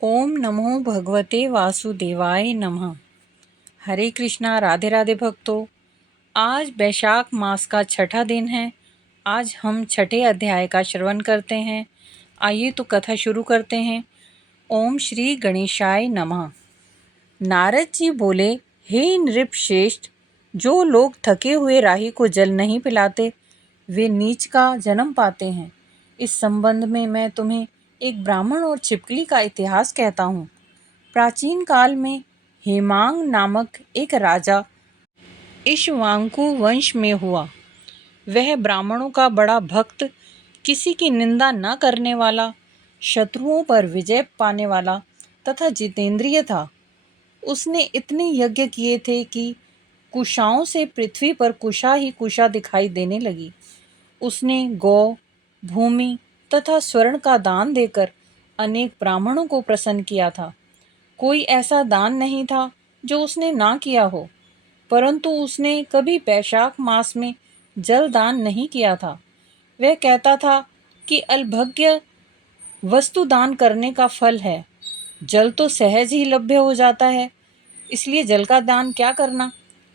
ओम नमो भगवते वासुदेवाय नमः। हरे कृष्णा। राधे राधे भक्तों। आज वैशाख मास का छठा दिन है। आज हम छठे अध्याय का श्रवण करते हैं। आइए तो कथा शुरू करते हैं। ओम श्री गणेशाय नमः। नारद जी बोले, हे नृपश्रेष्ठ, जो लोग थके हुए राही को जल नहीं पिलाते वे नीच का जन्म पाते हैं। इस संबंध में मैं तुम्हें एक ब्राह्मण और छिपकली का इतिहास कहता हूँ। प्राचीन काल में हेमांग नामक एक राजा इक्ष्वाकु वंश में हुआ। वह ब्राह्मणों का बड़ा भक्त, किसी की निंदा न करने वाला, शत्रुओं पर विजय पाने वाला तथा जितेंद्रिय था। उसने इतने यज्ञ किए थे कि कुशाओं से पृथ्वी पर कुशा ही कुशा दिखाई देने लगी। उसने गौ, भूमि तथा स्वर्ण का दान देकर अनेक ब्राह्मणों को प्रसन्न किया था। कोई ऐसा दान नहीं था जो उसने ना किया हो, परंतु उसने कभी वैशाख मास में जल दान नहीं किया था। वह कहता था कि अल्पज्ञ वस्तु दान करने का फल है। जल तो सहज ही लभ्य हो जाता है, इसलिए जल का दान क्या करना।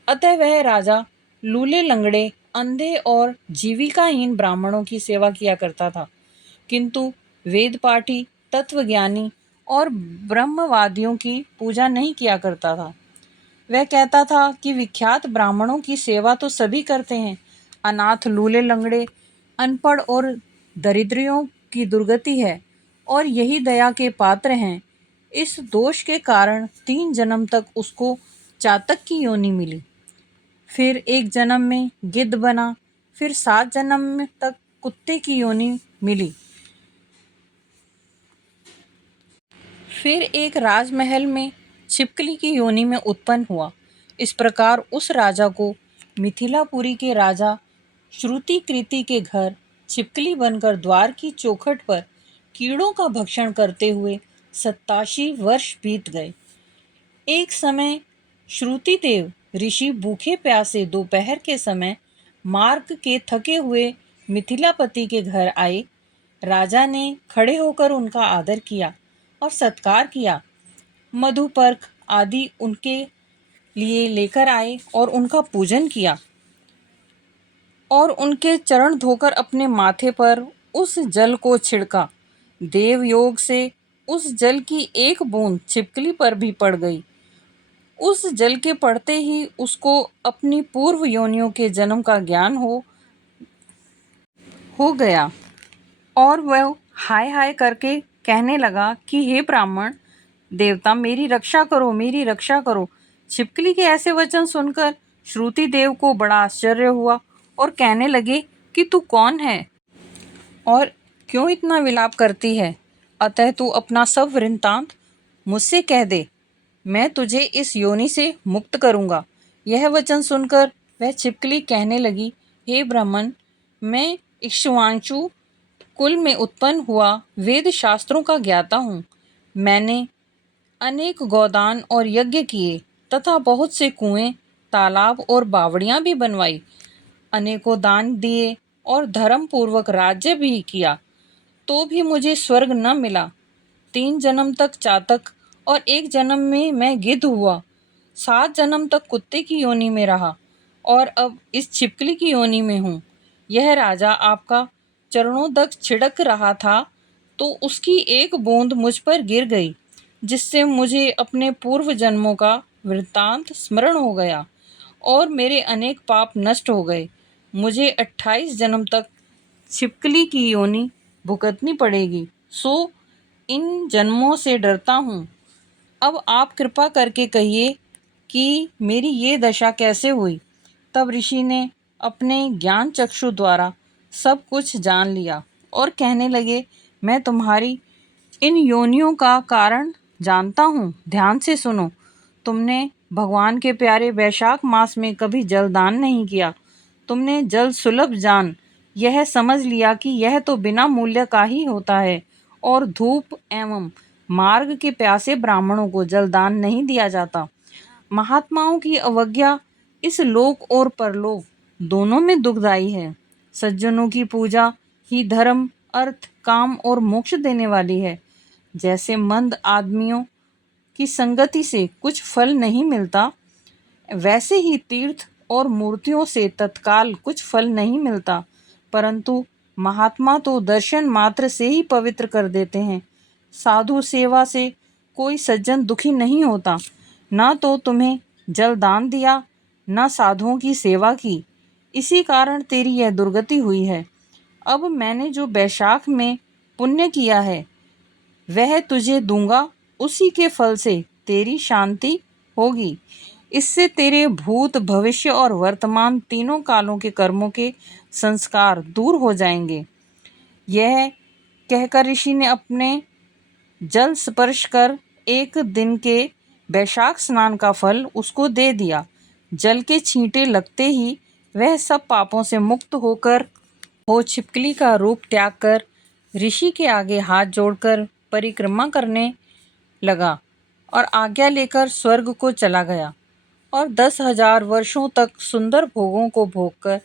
अतः वह राजा लूले लंगड़े, अंधे और जीविकाहीन ब्राह्मणों की सेवा किया करता था, किंतु वेद पाठी, तत्वज्ञानी और ब्रह्मवादियों की पूजा नहीं किया करता था। वह कहता था कि विख्यात ब्राह्मणों की सेवा तो सभी करते हैं, अनाथ, लूले लंगड़े, अनपढ़ और दरिद्रियों की दुर्गति है और यही दया के पात्र हैं। इस दोष के कारण 3 जन्म तक उसको चातक की योनि मिली, फिर एक जन्म में गिद्ध बना, फिर 7 जन्म तक कुत्ते की योनि मिली, फिर एक राजमहल में छिपकली की योनि में उत्पन्न हुआ। इस प्रकार उस राजा को मिथिलापुरी के राजा श्रुतिकृति के घर छिपकली बनकर द्वार की चौखट पर कीड़ों का भक्षण करते हुए 87 वर्ष बीत गए। एक समय श्रुतिदेव ऋषि भूखे प्यासे दोपहर के समय मार्ग के थके हुए मिथिलापति के घर आए। राजा ने खड़े होकर उनका आदर किया और सत्कार किया। मधुपर्क आदि उनके लिए लेकर आए और उनका पूजन किया और उनके चरण धोकर अपने माथे पर उस जल को छिड़का। देव योग से उस जल की एक बूंद छिपकली पर भी पड़ गई। उस जल के पड़ते ही उसको अपनी पूर्व योनियों के जन्म का ज्ञान हो गया और वह हाय हाय करके कहने लगा कि हे ब्राह्मण देवता, मेरी रक्षा करो, मेरी रक्षा करो। छिपकली के ऐसे वचन सुनकर श्रुति देव को बड़ा आश्चर्य हुआ और कहने लगे कि तू कौन है और क्यों इतना विलाप करती है। अतः तू अपना सब वृत्तांत मुझसे कह दे, मैं तुझे इस योनि से मुक्त करूंगा। यह वचन सुनकर वह छिपकली कहने लगी, हे ब्राह्मण, मैं इक्ष्वाकु कुल में उत्पन्न हुआ वेद शास्त्रों का ज्ञाता हूँ। मैंने अनेक गोदान और यज्ञ किए तथा बहुत से कुएं, तालाब और बावड़ियां भी बनवाई। अनेकों दान दिए और धर्म पूर्वक राज्य भी किया, तो भी मुझे स्वर्ग न मिला। 3 जन्म तक चातक और एक जन्म में मैं गिद्ध हुआ। 7 जन्म तक कुत्ते की योनि में रहा और अब इस छिपकली की योनि में हूँ। यह राजा आपका चरणों तक छिड़क रहा था तो उसकी एक बूंद मुझ पर गिर गई, जिससे मुझे अपने पूर्व जन्मों का वृत्तांत स्मरण हो गया और मेरे अनेक पाप नष्ट हो गए। मुझे 28 जन्म तक छिपकली की योनि भुगतनी पड़ेगी, सो इन जन्मों से डरता हूँ। अब आप कृपा करके कहिए कि मेरी ये दशा कैसे हुई। तब ऋषि ने अपने ज्ञान चक्षु द्वारा सब कुछ जान लिया और कहने लगे, मैं तुम्हारी इन योनियों का कारण जानता हूँ, ध्यान से सुनो। तुमने भगवान के प्यारे वैशाख मास में कभी जलदान नहीं किया। तुमने जल सुलभ जान यह समझ लिया कि यह तो बिना मूल्य का ही होता है और धूप एवं मार्ग के प्यासे ब्राह्मणों को जलदान नहीं दिया जाता। महात्माओं की अवज्ञा इस लोक और परलोक दोनों में दुखदाई है। सज्जनों की पूजा ही धर्म, अर्थ, काम और मोक्ष देने वाली है। जैसे मंद आदमियों की संगति से कुछ फल नहीं मिलता, वैसे ही तीर्थ और मूर्तियों से तत्काल कुछ फल नहीं मिलता, परंतु महात्मा तो दर्शन मात्र से ही पवित्र कर देते हैं। साधु सेवा से कोई सज्जन दुखी नहीं होता। ना तो तुम्हें जल दान दिया, ना साधुओं की सेवा की, इसी कारण तेरी यह दुर्गति हुई है। अब मैंने जो बैशाख में पुण्य किया है वह तुझे दूंगा, उसी के फल से तेरी शांति होगी। इससे तेरे भूत, भविष्य और वर्तमान तीनों कालों के कर्मों के संस्कार दूर हो जाएंगे। यह कहकर ऋषि ने अपने जल स्पर्श कर एक दिन के बैशाख स्नान का फल उसको दे दिया। जल के छींटे लगते ही वह सब पापों से मुक्त होकर वो छिपकली का रूप त्याग कर ऋषि के आगे हाथ जोड़कर परिक्रमा करने लगा और आज्ञा लेकर स्वर्ग को चला गया। और 10,000 वर्षों तक सुंदर भोगों को भोगकर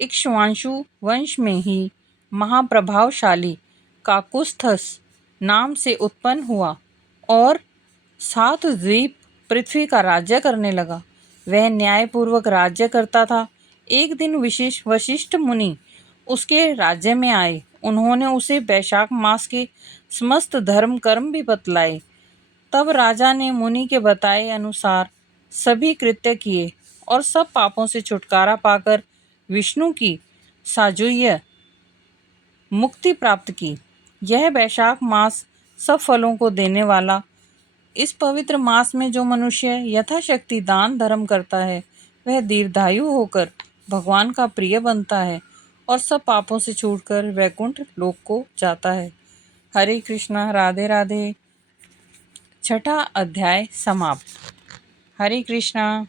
इक्ष्वाकु वंश में ही महाप्रभावशाली काकुस्थस नाम से उत्पन्न हुआ और 7 द्वीप पृथ्वी का राज्य करने लगा। वह न्यायपूर्वक राज्य करता था। एक दिन वशिष्ठ मुनि उसके राज्य में आए। उन्होंने उसे बैशाख मास के समस्त धर्म कर्म भी बतलाए। तब राजा ने मुनि के बताए अनुसार सभी कृत्य किए और सब पापों से छुटकारा पाकर विष्णु की साजुय्य मुक्ति प्राप्त की। यह बैशाख मास सब फलों को देने वाला। इस पवित्र मास में जो मनुष्य यथाशक्ति दान धर्म करता है वह दीर्घायु होकर भगवान का प्रिय बनता है और सब पापों से छूटकर वैकुंठ लोक को जाता है। हरे कृष्णा, राधे राधे। छठा अध्याय समाप्त। हरे कृष्णा।